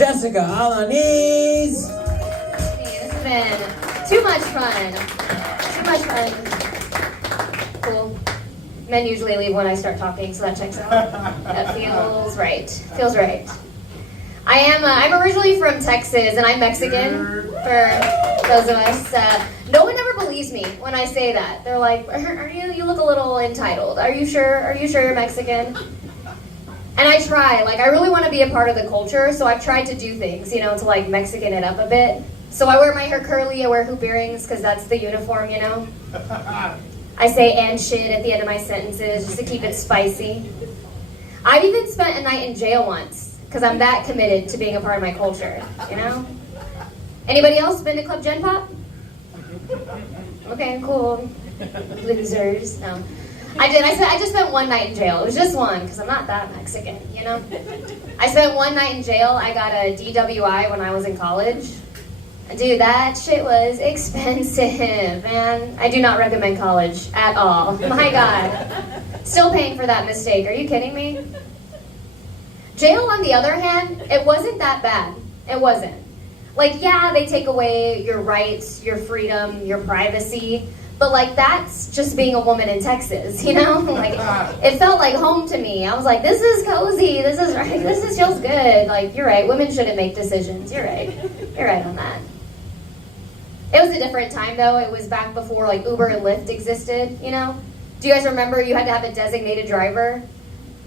Jessica Alanis. This has been too much fun. Too much fun. Cool. Men usually leave when I start talking, so that checks out. That feels right. Feels right. I'm originally from Texas, and I'm Mexican, for those of us. No one ever believes me when I say that. They're like, you look a little entitled. Are you sure you're Mexican? And I try, I really want to be a part of the culture, so I've tried to do things, to Mexican it up a bit. So I wear my hair curly, I wear hoop earrings, because that's the uniform, I say and shit at the end of my sentences, just to keep it spicy. I've even spent a night in jail once, because I'm that committed to being a part of my culture, Anybody else been to Club Gen Pop? Okay, cool. Losers. No. I did. I just spent one night in jail. It was just one, because I'm not that Mexican, I spent one night in jail. I got a DWI when I was in college. Dude, that shit was expensive, man. I do not recommend college at all. My God. Still paying for that mistake. Are you kidding me? Jail, on the other hand, it wasn't that bad. It wasn't. Yeah, they take away your rights, your freedom, your privacy, but that's just being a woman in Texas, it felt like home to me. I was like, this is cozy, this is right, this feels good. You're right, women shouldn't make decisions. You're right on that. It was a different time though. It was back before Uber and Lyft existed, Do you guys remember you had to have a designated driver?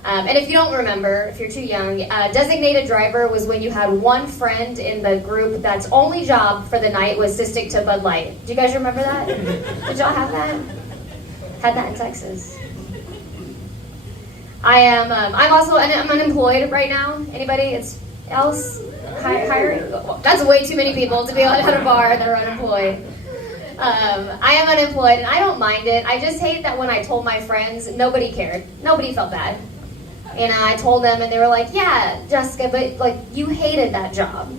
And if you don't remember, if you're too young, designated driver was when you had one friend in the group that's only job for the night was to stick to Bud Light. Do you guys remember that? Did y'all have that? Had that in Texas. I'm unemployed right now. Anybody else hiring? Well, that's way too many people to be at a bar and they're unemployed. I am unemployed and I don't mind it. I just hate that when I told my friends, nobody cared. Nobody felt bad. I told them and they were like, yeah, Jessica, but you hated that job.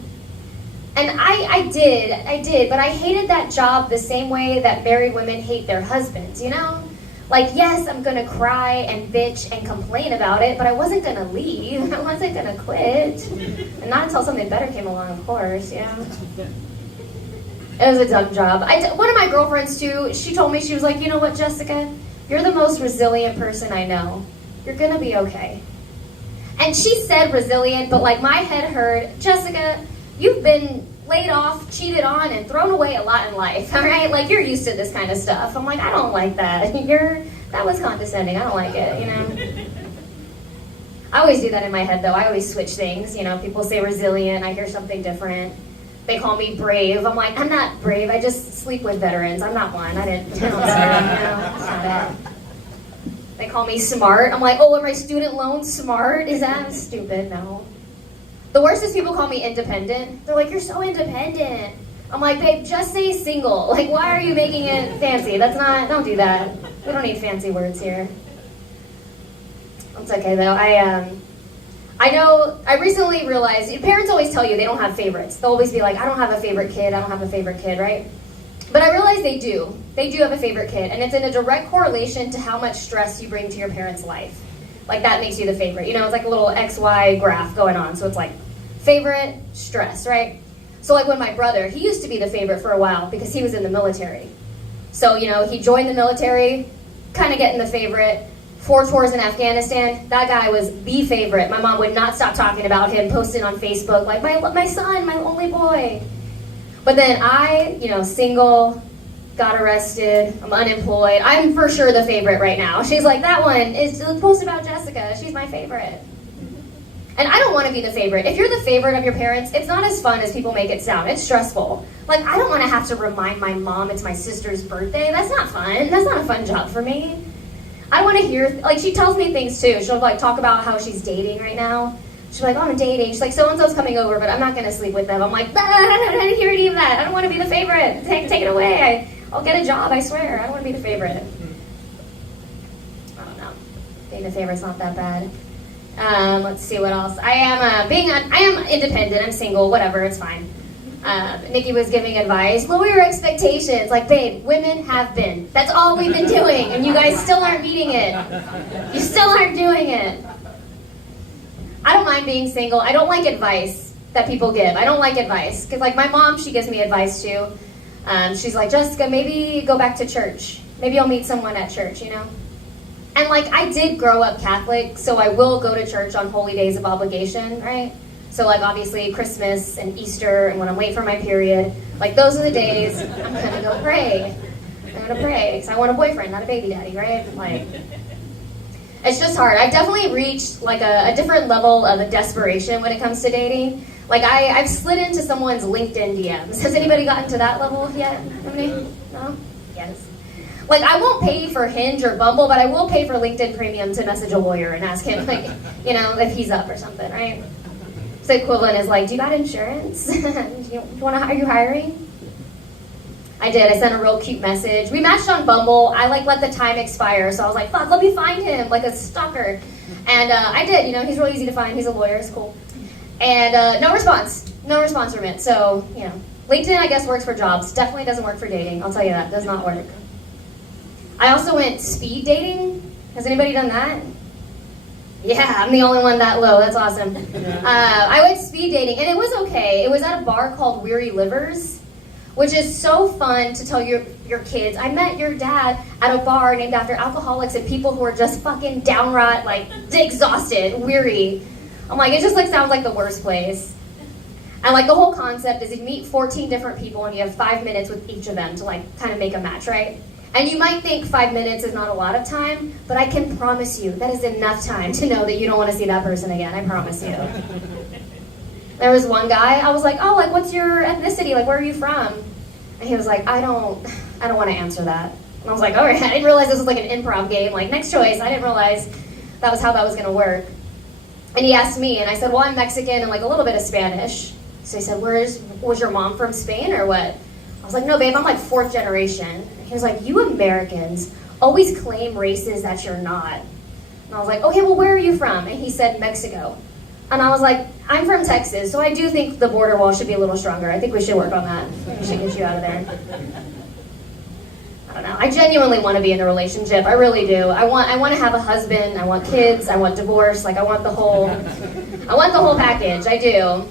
And I did, but I hated that job the same way that married women hate their husbands, yes, I'm gonna cry and bitch and complain about it, but I wasn't gonna leave. I wasn't gonna quit. And not until something better came along, of course, It was a dumb job. One of my girlfriends too, she told me, she was like, you know what, Jessica? You're the most resilient person I know. You're gonna be okay. And she said resilient, but my head heard, Jessica, you've been laid off, cheated on, and thrown away a lot in life, all right? You're used to this kind of stuff. I'm like, I don't like that. That was condescending. I don't like it, I always do that in my head, though. I always switch things. People say resilient, I hear something different. They call me brave. I'm like, I'm not brave. I just sleep with veterans. I'm not one. I don't serve, That's not it. They call me smart. I'm like, oh, are my student loans smart? Is that stupid? No. The worst is people call me independent. They're like, you're so independent. I'm like, babe, just say single. Why are you making it fancy? Don't do that. We don't need fancy words here. It's okay though. I recently realized, parents always tell you they don't have favorites. They'll always be like, I don't have a favorite kid, right? But I realize they do. They do have a favorite kid, and it's in a direct correlation to how much stress you bring to your parents' life. That makes you the favorite. It's like a little XY graph going on. So it's favorite, stress, right? So when my brother, he used to be the favorite for a while because he was in the military. So, he joined the military, kind of getting the favorite. 4 tours in Afghanistan, that guy was the favorite. My mom would not stop talking about him, posting on Facebook, my son, my only boy. But then I, single, got arrested, I'm unemployed. I'm for sure the favorite right now. She's like, that one is post about Jessica. She's my favorite. And I don't want to be the favorite. If you're the favorite of your parents, it's not as fun as people make it sound. It's stressful. I don't want to have to remind my mom it's my sister's birthday. That's not fun. That's not a fun job for me. I want to hear, she tells me things too. She'll talk about how she's dating right now. She's like, oh, I'm dating. She's like, so-and-so's coming over, but I'm not going to sleep with them. I'm like, I didn't hear any of that. I don't want to be the favorite. Take it away. I'll get a job, I swear. I don't want to be the favorite. I don't know. Being the favorite's not that bad. Let's see what else. I am independent. I'm single. Whatever. It's fine. Nikki was giving advice. Lower your expectations. Babe, women have been. That's all we've been doing, and you guys still aren't meeting it. You still aren't doing it. I don't mind being single. I don't like advice. that people give. I don't like advice. Because, like, my mom, she gives me advice, too. She's like, Jessica, maybe go back to church. Maybe you'll meet someone at church, you know? And, like, I did grow up Catholic, so I will go to church on holy days of obligation, right? So, like, obviously, Christmas and Easter, and when I'm late for my period, like, those are the days I'm going to go pray. I'm going to pray, because I want a boyfriend, not a baby daddy, right? Like, it's just hard. I've definitely reached, like, a different level of desperation when it comes to dating. Like, I've slid into someone's LinkedIn DMs. Has anybody gotten to that level yet? Anybody? No? Yes. Like, I won't pay for Hinge or Bumble, but I will pay for LinkedIn Premium to message a lawyer and ask him, like, you know, if he's up or something, right? So the equivalent is like, do you got insurance? Are you hiring? I did. I sent a real cute message. We matched on Bumble. I, like, let the time expire, so I was like, fuck, let me find him, like a stalker. And I did, you know, he's really easy to find. He's a lawyer. It's cool. And no response. No response from it. So, you know, LinkedIn, I guess, works for jobs. Definitely doesn't work for dating. I'll tell you that. Does not work. I also went speed dating. Has anybody done that? Yeah, I'm the only one that low. That's awesome. I went speed dating, and it was okay. It was at a bar called Weary Livers, which is so fun to tell your kids. I met your dad at a bar named after alcoholics and people who are just fucking downright, like, exhausted, weary. I'm like, it just, like, sounds like the worst place. And, like, the whole concept is you meet 14 different people and you have 5 minutes with each of them to, like, kind of make a match, right? And you might think 5 minutes is not a lot of time, but I can promise you that is enough time to know that you don't want to see that person again. I promise you. There was one guy, I was like, oh, like, what's your ethnicity? Like, where are you from? And he was like, I don't want to answer that. And I was like, all right, I didn't realize this was like an improv game. Like, next choice. I didn't realize that was how that was going to work. And he asked me, and I said, well, I'm Mexican and, like, a little bit of Spanish. So he said, was your mom from Spain or what? I was like, no, babe, I'm, like, 4th generation. And he was like, you Americans always claim races that you're not. And I was like, okay, well, where are you from? And he said, Mexico. And I was like, I'm from Texas, so I do think the border wall should be a little stronger. I think we should work on that. We should get you out of there. I don't know. I genuinely want to be in a relationship. I really do. I want to have a husband. I want kids. I want divorce. Like, I want the whole package. I do.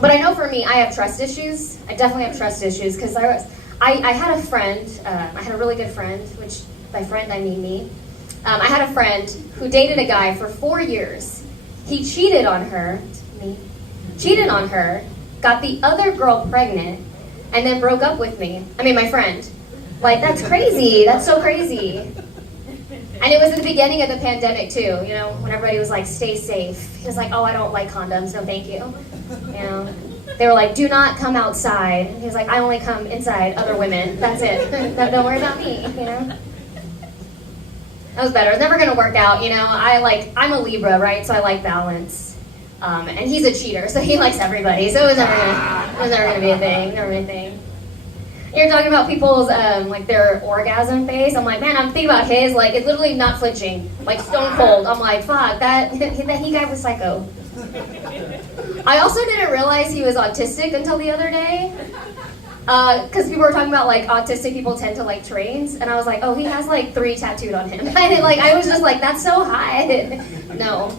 But I know for me, I have trust issues. I definitely have trust issues because I had a friend. I had a really good friend, which by friend I mean me. I had a friend who dated a guy for 4 years. He cheated on her, got the other girl pregnant, and then broke up with me. I mean, my friend. Like, that's crazy. That's so crazy. And it was at the beginning of the pandemic, too, you know, when everybody was like, stay safe. He was like, oh, I don't like condoms. No, thank you. You know, they were like, do not come outside. And he was like, I only come inside other women. That's it. Don't worry about me, you know. That was better. It's never going to work out, you know. I'm a Libra, right? So I like balance. And he's a cheater, so he likes everybody. So it was never going to be a thing. You're talking about people's, like, their orgasm face. I'm like, man, I'm thinking about his. Like, it's literally not flinching. Like, stone cold. I'm like, fuck, that guy was psycho. I also didn't realize he was autistic until the other day. Because people were talking about, like, autistic people tend to like trains, and I was like, oh, he has, like, 3 tattooed on him. And, like, I was just like, that's so hot. No,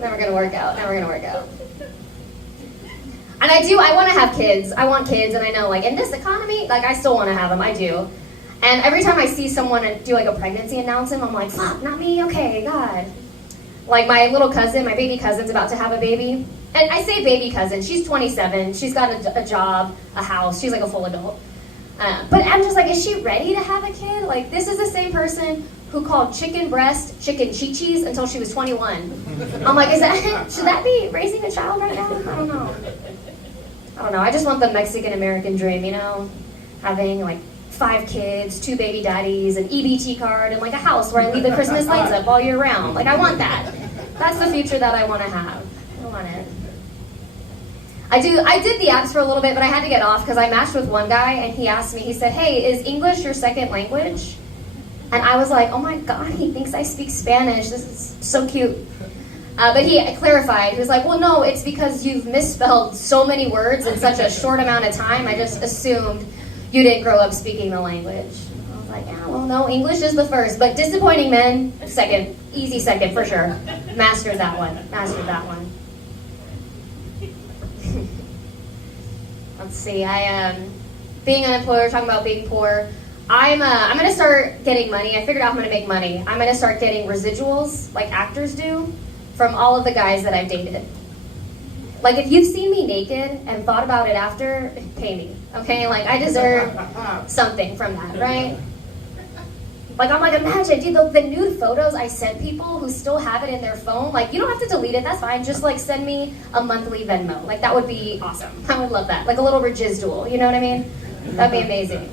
never gonna work out. And I want to have kids. I want kids, and I know, like, in this economy, like, I still want to have them. I do. And every time I see someone do, like, a pregnancy announcement, I'm like, fuck, not me. Okay, God. Like, my little cousin, my baby cousin's about to have a baby. And I say baby cousin. She's 27. She's got a job, a house. She's like a full adult. But I'm just like, is she ready to have a kid? Like, this is the same person who called chicken breast chicken chi-chis until she was 21. I'm like, should that be raising a child right now? I don't know. I just want the Mexican-American dream, you know? Having, like, 5 kids, 2 baby daddies, an EBT card, and, like, a house where I leave the Christmas lights up all year round. Like, I want that. That's the future that I want to have. I want it. I did the apps for a little bit, but I had to get off because I matched with one guy, and he asked me, he said, hey, is English your second language? And I was like, oh my God, he thinks I speak Spanish. This is so cute. But he clarified. He was like, well, no, it's because you've misspelled so many words in such a short amount of time. I just assumed you didn't grow up speaking the language. I was like, yeah, well, no, English is the first. But disappointing men, second. Easy second, for sure. Mastered that one. Let's see. Being unemployed, we're talking about being poor. I'm gonna start getting money. I figured out I'm gonna make money. I'm gonna start getting residuals like actors do from all of the guys that I've dated. Like if you've seen me naked and thought about it after, pay me, okay? Like I deserve something from that, right? Like I'm like, imagine, dude, the nude photos I sent people who still have it in their phone. Like you don't have to delete it, that's fine. Just like send me a monthly Venmo. Like that would be awesome. I would love that. Like a little residual, you know what I mean? That'd be amazing.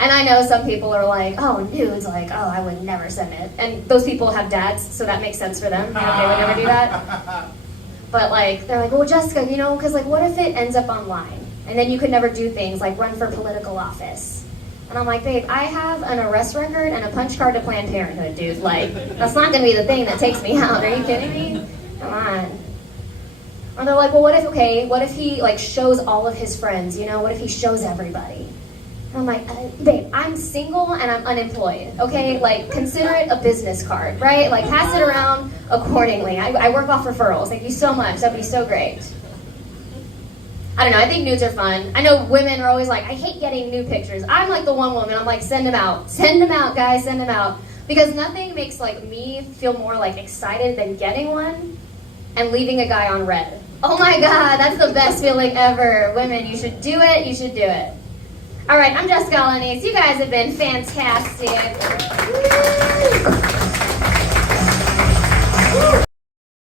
And I know some people are like, oh, nudes, like, oh, I would never send it. And those people have dads, so that makes sense for them. You know, they would never do that. But like, they're like, well, Jessica, you know, because like, what if it ends up online? And then you could never do things like run for political office. And I'm like, babe, I have an arrest record and a punch card to Planned Parenthood, dude. Like, that's not going to be the thing that takes me out. Are you kidding me? Come on. And they're like, well, what if he like shows all of his friends, you know? What if he shows everybody? And I'm like, babe, I'm single and I'm unemployed, okay? Like, consider it a business card, right? Like, pass it around accordingly. I work off referrals. Thank you so much. That'd be so great. I don't know. I think nudes are fun. I know women are always like, I hate getting nude pictures. I'm like the one woman. I'm like, send them out. Send them out, guys. Send them out. Because nothing makes, like, me feel more, like, excited than getting one and leaving a guy on red. Oh, my God. That's the best feeling ever. Women, you should do it. You should do it. All right, I'm Jessica Alanis. You guys have been fantastic. Woo!